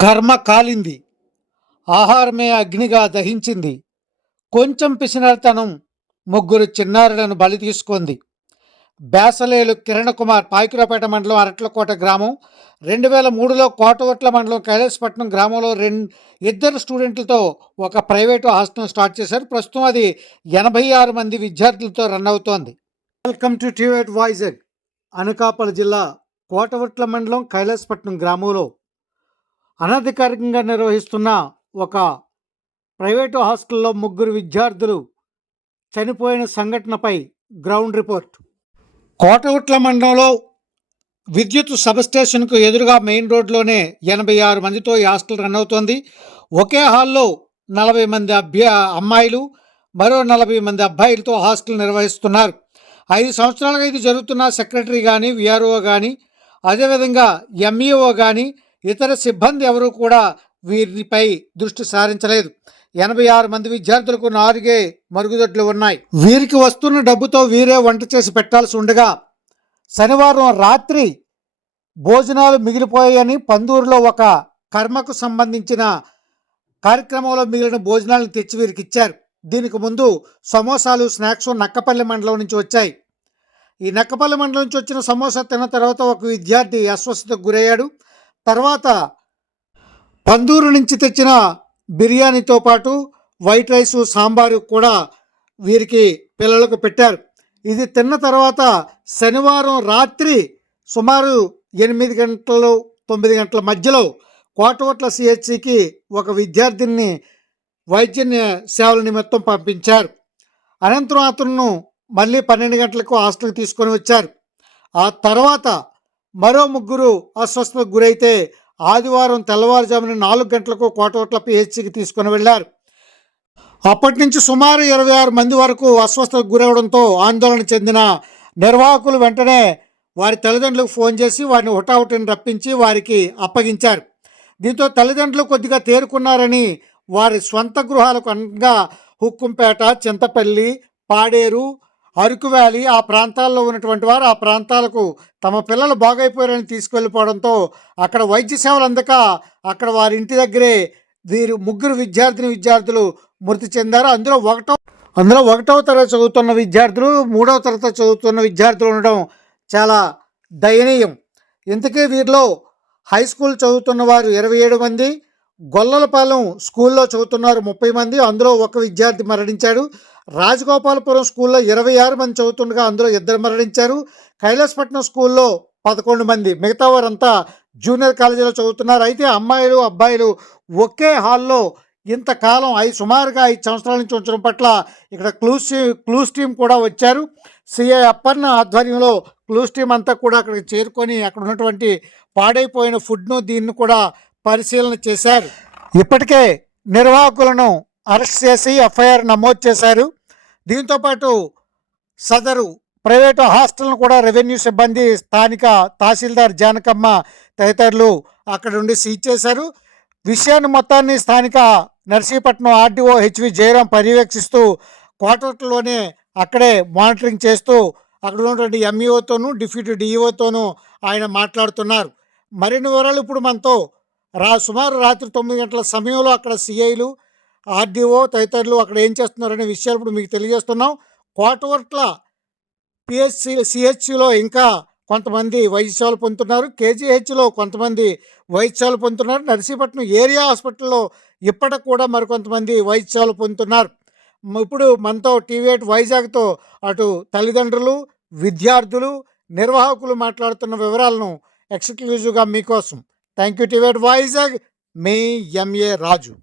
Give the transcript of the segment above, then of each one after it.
కర్మ కాలింది. ఆహారమే అగ్నిగా దహించింది. కొంచెం పిసినతనం ముగ్గురు చిన్నారులను బలి తీసుకుంది. బేసలేలు కిరణ్ కుమార్ పాయకురపేట మండలం అరట్లకోట గ్రామం రెండు వేల మూడులో కోటవట్ల మండలం కైలాసపట్నం గ్రామంలో రెండు ఇద్దరు స్టూడెంట్లతో ఒక ప్రైవేటు హాస్టల్ స్టార్ట్ చేశారు. ప్రస్తుతం అది ఎనభై ఆరు మంది విద్యార్థులతో రన్ అవుతోంది. వెల్కమ్ టు టీవేట్ వాయిజెడ్ అనకాపల్లి జిల్లా కోటవట్ల మండలం కైలాసపట్నం గ్రామంలో అనధికారికంగా నిర్వహిస్తున్న ఒక ప్రైవేటు హాస్టల్లో ముగ్గురు విద్యార్థులు చనిపోయిన సంఘటనపై గ్రౌండ్ రిపోర్ట్. కోటగుట్ల మండలంలో విద్యుత్ సబ్స్టేషన్కు ఎదురుగా మెయిన్ రోడ్లోనే ఎనభై ఆరు మందితో ఈ హాస్టల్ రన్ అవుతోంది. ఒకే హాల్లో నలభై మంది అభ్య అమ్మాయిలు మరో నలభై మంది అబ్బాయిలతో హాస్టల్ నిర్వహిస్తున్నారు. ఐదు సంవత్సరాలుగా ఇది జరుగుతున్న సెక్రటరీ కానీ విఆర్ఓ కానీ అదేవిధంగా ఎంఈఓ కానీ ఇతర సిబ్బంది ఎవరూ కూడా వీరిపై దృష్టి సారించలేదు. ఎనభై ఆరు మంది విద్యార్థులకు నాలుగే మరుగుదొడ్లు ఉన్నాయి. వీరికి వస్తున్న డబ్బుతో వీరే వంట చేసి పెట్టాల్సి ఉండగా శనివారం రాత్రి భోజనాలు మిగిలిపోయాయని పందూరులో ఒక కర్మకు సంబంధించిన కార్యక్రమంలో మిగిలిన భోజనాలను తెచ్చి వీరికి ఇచ్చారు. దీనికి ముందు సమోసాలు స్నాక్స్ నక్కపల్లి మండలం నుంచి వచ్చాయి. ఈ నక్కపల్లి మండలం నుంచి వచ్చిన సమోసా తిన్న తర్వాత ఒక విద్యార్థి అస్వస్థతకు గురయ్యాడు. తర్వాత పందూరు నుంచి తెచ్చిన బిర్యానీతో పాటు వైట్ రైస్ సాంబారు కూడా వీరికి పిల్లలకు పెట్టారు. ఇది తిన్న తర్వాత శనివారం రాత్రి సుమారు ఎనిమిది గంటలు తొమ్మిది గంటల మధ్యలో కోటవట్ల సిహెచ్సికి ఒక విద్యార్థిని వైద్య సేవల నిమిత్తం పంపించారు. అనంతరం అతను మళ్ళీ పన్నెండు గంటలకు హాస్టల్కి తీసుకొని వచ్చారు. ఆ తర్వాత మరో ముగ్గురు అస్వస్థతకు గురైతే ఆదివారం తెల్లవారుజామున నాలుగు గంటలకు కోటవట్ల పిహెచ్సికి తీసుకుని వెళ్ళారు. అప్పటి నుంచి సుమారు ఇరవై ఆరు మంది వరకు అస్వస్థతకు గురవడంతో ఆందోళన చెందిన నిర్వాహకులు వెంటనే వారి తల్లిదండ్రులకు ఫోన్ చేసి వారిని హుటాహుటిని రప్పించి వారికి అప్పగించారు. దీంతో తల్లిదండ్రులు కొద్దిగా తేరుకున్నారని వారి స్వంత గృహాలకు అనగా హుక్కుంపేట చింతపల్లి పాడేరు అరకు వ్యాలీ ఆ ప్రాంతాల్లో ఉన్నటువంటి వారు ఆ ప్రాంతాలకు తమ పిల్లలు బాగైపోయారని తీసుకెళ్ళిపోవడంతో అక్కడ వైద్య సేవలు అందక అక్కడ వారి ఇంటి దగ్గరే వీరు ముగ్గురు విద్యార్థిని విద్యార్థులు మృతి చెందారు. అందులో ఒకటో అందులో ఒకటవ తరగతి చదువుతున్న విద్యార్థులు మూడవ తరగతి చదువుతున్న విద్యార్థులు ఉండడం చాలా దయనీయం. ఇంతకీ వీరిలో హై స్కూల్ చదువుతున్న వారు ఇరవై ఏడు మంది గొల్లలపాలెం స్కూల్లో చదువుతున్నారు ముప్పై మంది అందులో ఒక విద్యార్థి మరణించాడు. రాజగోపాలపురం స్కూల్లో ఇరవై ఆరు మంది చదువుతుండగా అందులో ఇద్దరు మరణించారు. కైలాసపట్నం స్కూల్లో పదకొండు మంది. మిగతా వారంతా జూనియర్ కాలేజీలో చదువుతున్నారు. అయితే అమ్మాయిలు అబ్బాయిలు ఒకే హాల్లో ఇంతకాలం ఐదు సుమారుగా ఐదు సంవత్సరాల నుంచి ఉంచడం పట్ల ఇక్కడ క్లూస్ క్లూస్ టీం కూడా వచ్చారు. సిఐ అప్పన్న ఆధ్వర్యంలో క్లూస్ టీం అంతా కూడా అక్కడికి చేరుకొని అక్కడ ఉన్నటువంటి పాడైపోయిన ఫుడ్ను దీన్ని కూడా పరిశీలన చేశారు. ఇప్పటికే నిర్వాహకులను అరెస్ట్ చేసి ఎఫ్ఐఆర్ నమోదు చేశారు. దీంతోపాటు సదరు ప్రైవేటు హాస్టల్ను కూడా రెవెన్యూ సిబ్బంది స్థానిక తహసీల్దార్ జానకమ్మ తదితరులు అక్కడ నుండి సీజ్ చేశారు. విషయాన్ని మొత్తాన్ని స్థానిక నర్సీపట్నం ఆర్డీఓ హెచ్వి జయరాం పర్యవేక్షిస్తూ క్వార్టర్లోనే అక్కడే మానిటరింగ్ చేస్తూ అక్కడ ఉన్నటువంటి ఎంఈఓతోనూ డిప్యూటీ డిఈఓతోనూ ఆయన మాట్లాడుతున్నారు. మరిన్ని వివరాలు ఇప్పుడు మనతో రా సుమారు రాత్రి తొమ్మిది గంటల సమయంలో అక్కడ సిఐలు ఆర్డీఓ తదితరులు అక్కడ ఏం చేస్తున్నారనే విషయాలు ఇప్పుడు మీకు తెలియజేస్తున్నాం. కోటవర్ట్ల పిహెచ్సి సిహెచ్సిలో ఇంకా కొంతమంది వైద్యసేవలు పొందుతున్నారు. కేజీహెచ్లో కొంతమంది వైద్యసేవలు పొందుతున్నారు. నర్సీపట్నం ఏరియా హాస్పిటల్లో ఇప్పటికి కూడా మరికొంతమంది వైద్యసేవలు పొందుతున్నారు. ఇప్పుడు మనతో టీవీ ఎయిట్ వైజాగ్తో అటు తల్లిదండ్రులు విద్యార్థులు నిర్వాహకులు మాట్లాడుతున్న వివరాలను ఎక్స్క్లూజివ్గా మీకోసం. Thank you TV eight Vizag. Me MA Raju.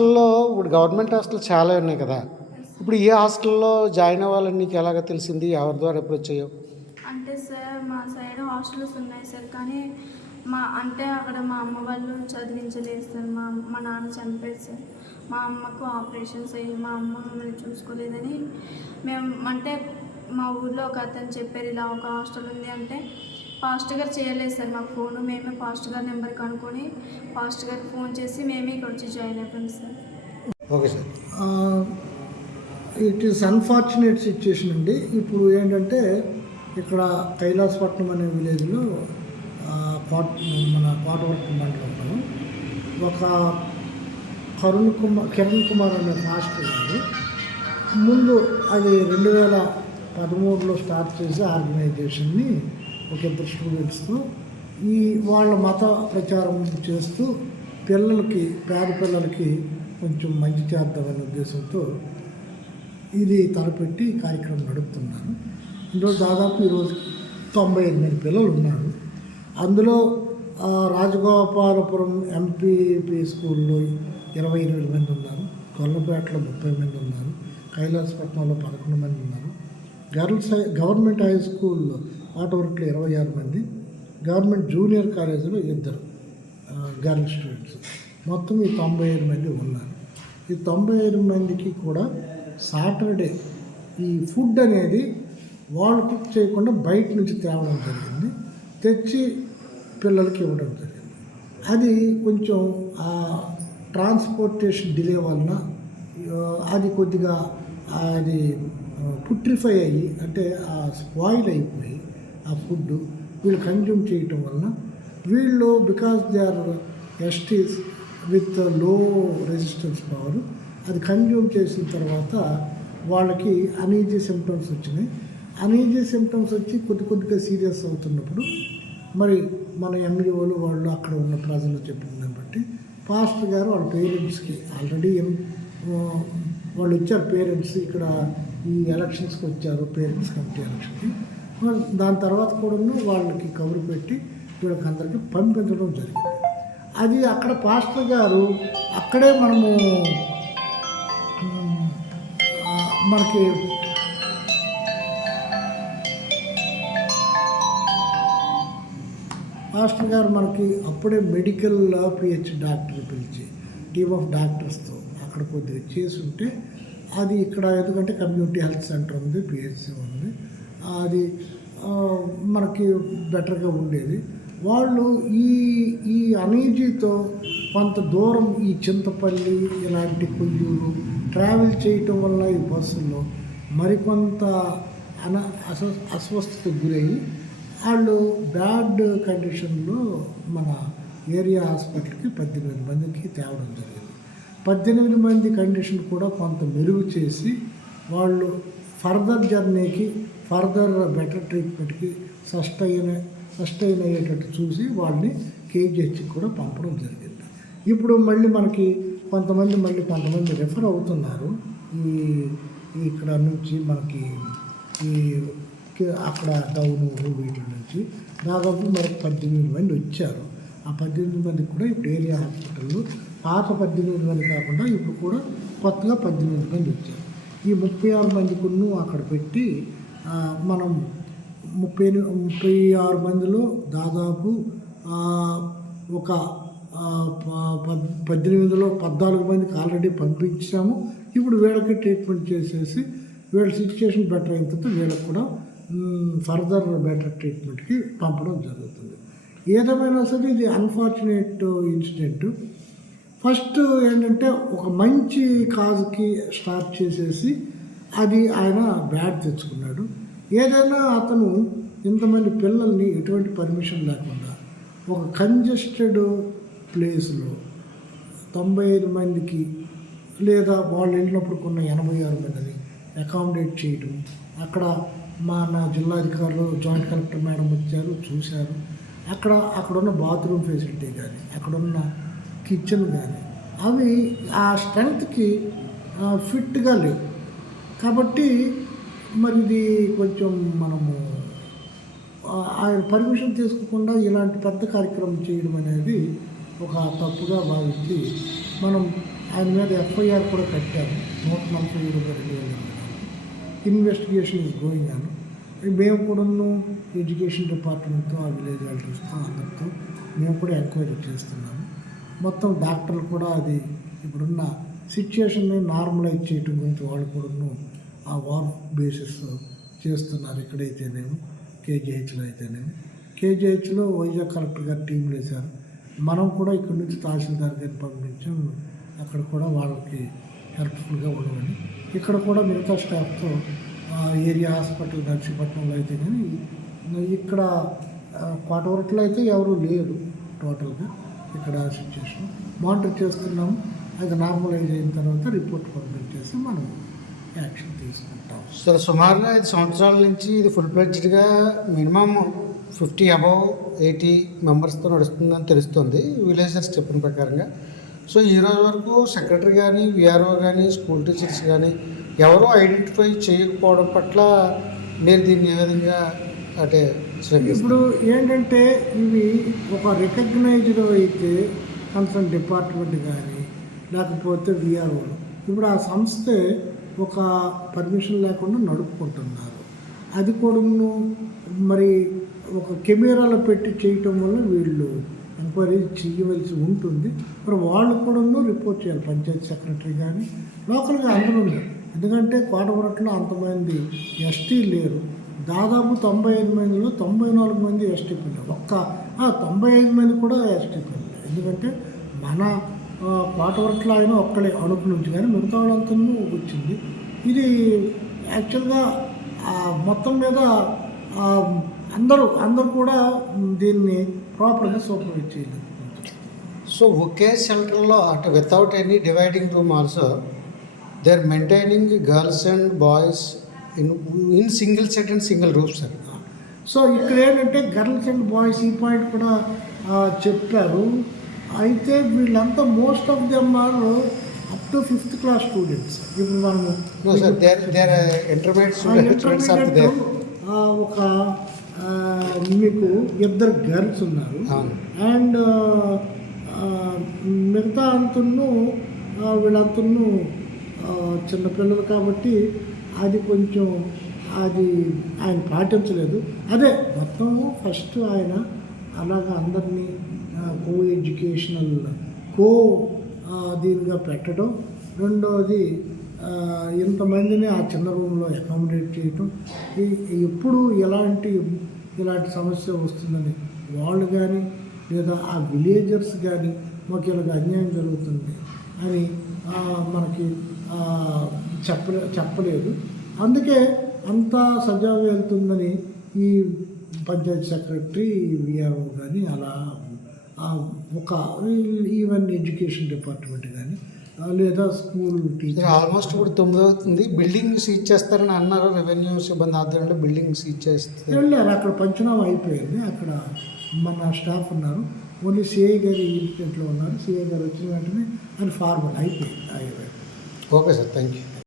హాస్టల్లో ఇప్పుడు గవర్నమెంట్ హాస్టల్ చాలా ఉన్నాయి కదా. ఇప్పుడు ఈ హాస్టల్లో జాయిన్ అవ్వాలని నీకు ఎలాగ తెలిసింది? ఎవరి ద్వారా ఎప్పుడు వచ్చాయో? అంటే సార్ మా సైడ్ హాస్టల్స్ ఉన్నాయి సార్ కానీ మా అంటే అక్కడ మా అమ్మ వాళ్ళు చదివించలేదు సార్. మా మా నాన్న చనిపోయారు సార్. మా అమ్మకు ఆపరేషన్స్ అయ్యి మా అమ్మ మమ్మల్ని చూసుకోలేదని మేము అంటే మా ఊర్లో ఒక అతను చెప్పారు ఇలా ఒక హాస్టల్ ఉంది అంటే ఫాస్ట్ గారు చేయలేదు సార్ మాకు ఫోన్. మేమే ఫాస్ట్ గారి నెంబర్ కనుక్కొని ఫాస్ట్ గారికి ఫోన్ చేసి మేమే ఇక్కడ వచ్చి జాయిన్ అయిపోయాం sir. Okay sir. It is unfortunate situation అండి. ఇప్పుడు ఏంటంటే ఇక్కడ కైలాసపట్నం అనే విలేజ్లో పాట్ మన మండలం మండలంలో ఒక కరుణ్ కుమార్ కిరణ్ కుమార్ అనే మాస్టర్ గారు ముందు అది రెండు వేల పదమూడులో స్టార్ట్ చేసే ఆర్గనైజేషన్ని ఒక ఇద్దరు స్టూడెంట్స్తో ఈ వాళ్ళ మత ప్రచారం చేస్తూ పిల్లలకి పేద పిల్లలకి కొంచెం మంచి చేద్దామనే ఉద్దేశంతో ఇది తలపెట్టి కార్యక్రమం నడుపుతున్నాను. ఇందులో దాదాపు ఈరోజు తొంభై ఎనిమిది పిల్లలు ఉన్నారు. అందులో రాజగోపాలపురం ఎంపీపీ స్కూల్లో ఇరవై ఎనిమిది మంది ఉన్నారు. కొల్లపేటలో ముప్పై మంది ఉన్నారు. కైలాసపట్నంలో పదకొండు మంది ఉన్నారు. గర్ల్స్ గవర్నమెంట్ హై స్కూల్లో ఆటోవర్క్లో ఇరవై ఆరు మంది గవర్నమెంట్ జూనియర్ కాలేజీలో ఇద్దరు గర్ల్ స్టూడెంట్స్. మొత్తం ఈ తొంభై ఐదు మంది ఉన్నారు. ఈ తొంభై ఐదు మందికి కూడా సాటర్డే ఈ ఫుడ్ అనేది వాళ్ళు కుక్ చేయకుండా బయట నుంచి తేవడం జరిగింది. తెచ్చి పిల్లలకి ఇవ్వడం జరిగింది. అది కొంచెం ఆ ట్రాన్స్పోర్టేషన్ డిలే వలన అది కొద్దిగా అది పుట్రిఫై అయ్యి అంటే ఆ స్పాయిల్ అయిపోయి ఆ ఫుడ్ వీళ్ళు కన్జ్యూమ్ చేయటం వలన వీళ్ళు because they are STs with low resistance power అది కన్జ్యూమ్ చేసిన తర్వాత వాళ్ళకి అనీజీ సిమ్టమ్స్ వచ్చినాయి. అనీజీ సిమ్టమ్స్ వచ్చి కొద్ది కొద్దిగా సీరియస్ అవుతున్నప్పుడు మరి మన ఎంఈఓలు వాళ్ళు అక్కడ ఉన్న ప్రజలు చెప్పిన దాన్ని బట్టి పాస్టర్ గారు వాళ్ళ పేరెంట్స్కి ఆల్రెడీ ఎం వాళ్ళు వచ్చారు పేరెంట్స్ ఇక్కడ ఈ ఎలక్షన్స్కి వచ్చారు పేరెంట్స్ కమిటీ ఎలక్షన్కి. దాని తర్వాత కూడా వాళ్ళకి కబురు పెట్టి వీళ్ళకి అందరికీ పంపించడం జరిగింది. అది అక్కడ పాస్టర్ గారు అక్కడే మనము మనకి పాస్టర్ గారు మనకి అప్పుడే మెడికల్ పిహెచ్ డాక్టర్ పిలిచి టీమ్ ఆఫ్ డాక్టర్స్తో అక్కడ కొద్దిగా చేసి ఉంటే అది ఇక్కడ ఎందుకంటే కమ్యూనిటీ హెల్త్ సెంటర్ ఉంది పిహెచ్సి ఉంది. అది మనకి బెటర్గా ఉండేది. వాళ్ళు ఈ ఈ అనీజీతో కొంత దూరం ఈ చింతపల్లి ఇలాంటి కొయ్యూరు ట్రావెల్ చేయటం వల్ల ఈ బస్సుల్లో మరికొంత అన అస్వ అస్వస్థతకు గురయ్యి వాళ్ళు బ్యాడ్ కండిషన్లో మన ఏరియా హాస్పిటల్కి పద్దెనిమిది మందికి తేవడం జరిగింది. పద్దెనిమిది మంది కండిషన్ కూడా కొంత మెరుగు చేసి వాళ్ళు ఫర్దర్ జర్నీకి ఫర్దర్ బెటర్ ట్రీట్మెంట్కి సస్టైన్ సస్టైన్ అయ్యేటట్టు చూసి వాళ్ళని కేజీహెచ్కి కూడా పంపడం జరిగింది. ఇప్పుడు మళ్ళీ మనకి కొంతమంది మళ్ళీ కొంతమంది రెఫర్ అవుతున్నారు. ఈ ఇక్కడ నుంచి మనకి ఈ అక్కడ టౌన్ వీటి నుంచి దాదాపు మరి పద్దెనిమిది మంది వచ్చారు. ఆ పద్దెనిమిది మంది కూడా ఇప్పుడు ఏరియా హాస్పిటల్లో పాత పద్దెనిమిది మంది కాకుండా ఇప్పుడు కూడా కొత్తగా పద్దెనిమిది మంది వచ్చారు. ఈ ముప్పై ఆరు మందికును అక్కడ పెట్టి మనం ముప్పై ముప్పై ఆరు మందిలో దాదాపు ఒక ప- పద్- పద్దెనిమిదిలో పద్నాలుగు మందికి ఆల్రెడీ పంపించాము. ఇప్పుడు వీళ్ళకి ట్రీట్మెంట్ చేసేసి వీళ్ళ సిచ్యుయేషన్ బెటర్ అయిన తర్వాత వీళ్ళకి కూడా ఫర్దర్ బెటర్ ట్రీట్మెంట్కి పంపడం జరుగుతుంది. ఏదేమైనా సరే ఇది అన్ఫార్చునేట్ ఇన్సిడెంట్ ఫస్ట్ ఏంటంటే ఒక మంచి కాజ్కి స్టార్ట్ చేసేసి అది ఆయన బ్యాడ్ తెచ్చుకున్నాడు. ఏదైనా అతను ఇంతమంది పిల్లల్ని ఎటువంటి పర్మిషన్ లేకుండా ఒక కంజెస్టెడ్ ప్లేస్లో తొంభై ఐదు మందికి లేదా వాళ్ళు వెళ్ళినప్పుడు కొన్న ఎనభై ఆరు మందిని అకామిడేట్ చేయడం. అక్కడ మా నా జిల్లాధికారులు జాయింట్ కలెక్టర్ మేడం వచ్చారు చూశారు. అక్కడ అక్కడున్న బాత్రూమ్ ఫెసిలిటీ కానీ అక్కడున్న కిచెన్ కానీ అవి ఆ స్ట్రెంగ్త్కి ఫిట్గా లేవు. కాబట్టి మరి ఇది కొంచెం మనము ఆయన పర్మిషన్ తీసుకోకుండా ఇలాంటి పెద్ద కార్యక్రమం చేయడం అనేది ఒక తప్పుగా భావించి మనం ఆయన మీద ఎఫ్ఐఆర్ కూడా కట్టాము. నూట నలభై ఏడు రెండు వేల ఇన్వెస్టిగేషన్ ఇస్ గోయింగ్ అను మేము కూడాను ఎడ్యుకేషన్ డిపార్ట్మెంట్తో ఆ విలేజ్ ఆల్టర్స్తో అందరితో మేము కూడా ఎంక్వైరీ చేస్తున్నాము. మొత్తం డాక్టర్లు కూడా అది ఇప్పుడున్న సిచ్యుయేషన్ని నార్మలైజ్ చేయటం గురించి వాళ్ళు కూడాను ఆ వార్ బేసిస్ చేస్తున్నారు ఎక్కడైతేనేమి కేజీహెచ్లో అయితేనేమి. కేజీహెచ్లో వైజాగ్ కలెక్టర్ గారు టీంలు వేశారు మనం కూడా ఇక్కడ నుంచి తహసీల్దార్ గారిని పంపించాం. అక్కడ కూడా వాళ్ళకి హెల్ప్ఫుల్గా ఉండమని. ఇక్కడ కూడా మిగతా స్టాఫ్తో ఏరియా హాస్పిటల్ నర్సీపట్నంలో అయితే కానీ ఇక్కడ ఆ, కోటవరట్లో అయితే ఎవరు లేరు టోటల్గా ఇక్కడ సిచ్యుయేషన్. మానిటర్ చేస్తున్నాము. అది నార్మలైజ్ అయిన తర్వాత రిపోర్ట్ పంపించేసి మనం యాక్షన్ తీసుకుంటాం సార్ సుమారుగా ఐదు సంవత్సరాల నుంచి ఇది ఫుల్ ఫ్లెడ్జ్డ్గా మినిమం ఫిఫ్టీ అబవ్ ఎయిటీ మెంబర్స్తో నడుస్తుందని తెలుస్తుంది విలేజర్స్ చెప్పిన ప్రకారంగా సో ఈ రోజు వరకు సెక్రటరీ కానీ విఆర్ఓ కానీ స్కూల్ టీచర్స్ కానీ ఎవరూ ఐడెంటిఫై చేయకపోవడం పట్ల మీరు దీన్ని ఏ విధంగా అంటే? ఇప్పుడు ఏంటంటే ఇవి ఒక రికగ్నైజ్డ్ అయితే కన్సర్న్ డిపార్ట్మెంట్ కానీ లేకపోతే విఆర్ఓలు ఇప్పుడు ఆ సంస్థే ఒక పర్మిషన్ లేకుండా నడుపుకుంటున్నారు. అది కూడాను మరి ఒక కెమెరాలో పెట్టి చేయటం వల్ల వీళ్ళు ఎంక్వైరీ చేయవలసి ఉంటుంది. మరి వాళ్ళు కూడాను రిపోర్ట్ చేయాలి పంచాయతీ సెక్రటరీ కానీ లోకల్గా అందరూ ఉన్నారు ఎందుకంటే కోటవరట్లో అంతమంది ఎస్టీ లేరు. దాదాపు తొంభై ఐదు మందిలో తొంభై నాలుగు మంది ఎస్టీ పిల్లలు. ఒక్క తొంభై ఐదు మంది కూడా ఎస్టీ పిల్లలు. ఎందుకంటే మన ఆ, కోటవరట్లో అయినా ఒక్కడే అణుకు నుంచి కానీ మిగతా వాళ్ళంతా వచ్చింది. ఇది యాక్చువల్గా మొత్తం మీద అందరూ అందరూ కూడా దీన్ని ప్రాపర్గా సూపర్వైజ్ చేయలేదు. సో ఒకే షెల్టర్లో అంటే without any dividing room also they are maintaining girls and boys in in single set and single room sir so ఇక్కడ ఏంటంటే గర్ల్స్ అండ్ బాయ్స్ ఈ పాయింట్ కూడా చెప్పారు. అయితే వీళ్ళంతా most of them are up to fifth class students ఇప్పుడు మనము intermediate ఒక మీకు ఇద్దరు గర్ల్స్ ఉన్నారు. అండ్ మిగతా అంతును వీళ్ళంతును చిన్నపిల్లలు కాబట్టి అది కొంచెం అది ఆయన పాటించలేదు. అదే మొత్తం ఫస్ట్ ఆయన అలాగ అందరినీ కో ఎడ్యుకేషనల్ కో దీనిగా పెట్టడం. రెండవది ఇంతమందిని ఆ చిన్న రూమ్లో అకామిడేట్ చేయటం. ఎప్పుడు ఎలాంటి ఇలాంటి సమస్య వస్తుందని వాళ్ళు కానీ లేదా ఆ విలేజర్స్ కానీ మాకు ఇలాగ అన్యాయం జరుగుతుంది అని మనకి చెప్పలే చెప్పలేదు. అందుకే అంతా సజావు వెళ్తుందని ఈ పంచాయతీ సెక్రటరీ విఆర్ఓ కానీ అలా ఒక ఈవెన్ ఎడ్యుకేషన్ డిపార్ట్మెంట్ కానీ లేదా స్కూల్ టీచర్. ఆల్మోస్ట్ ఇప్పుడు తొమ్మిది అవుతుంది. బిల్డింగ్ సీజ్ చేస్తారని అన్నారు. రెవెన్యూ సిబ్బంది ఆధ్వర్యంలో బిల్డింగ్ సీజ్ చేస్తారు వెళ్ళారు. అక్కడ పంచనామా అయిపోయింది. అక్కడ మన స్టాఫ్ ఉన్నారు. ఓన్లీ సిఐ గారి ఇంట్లో ఉన్నారు. సిఐ గారు వచ్చిన వెంటనే అది ఫార్మల్ అయిపోయింది. అయిపోయింది ఓకే సార్. Thank you